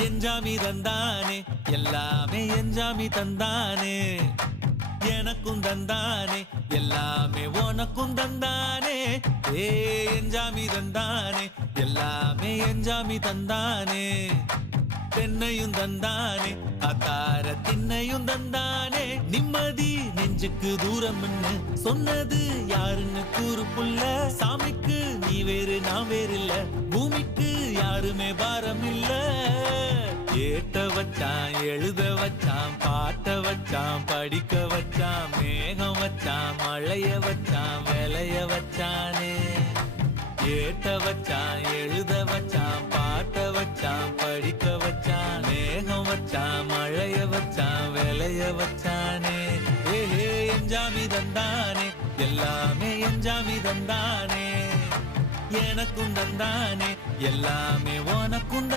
எஞ்சாமி தந்தானே எல்லாமே எஞ்சாமி தந்தானே எனக்கும் தந்தானே எல்லாமே உனக்கும் தந்தானே ஏ எஞ்சாமி தந்தானே எல்லாமே எஞ்சாமி தந்தானே தென்னையும் தந்தானே அத்தார திண்ணையும் தந்தானே நிம்மதி நெஞ்சுக்கு தூரம்னு சொன்னது யாருன்னு கூறு புள்ள சாமிக்கு நீ வேறு நான் வேறு இல்ல பூமிக்கு யாருமே பாரம் இல்ல ஏத்த வச்சான் எழுத வச்சான் பாட்ட வச்சான் படிக்க வச்சான் மேகம் வச்சான் மழைய வச்சான் விளைய வச்சானே ஏத்த வச்சான் எழுத வச்சான் பாட்ட வச்சான் படிக்க வச்சான் மேகம் வச்சான் மழைய வச்சான் விளைய வச்சானே ஏஹே எஞ்சாமி தந்தானே எல்லாமே எஞ்சாமி தந்தானே எனக்கும் தந்தானே எல்லாமே உனக்கும்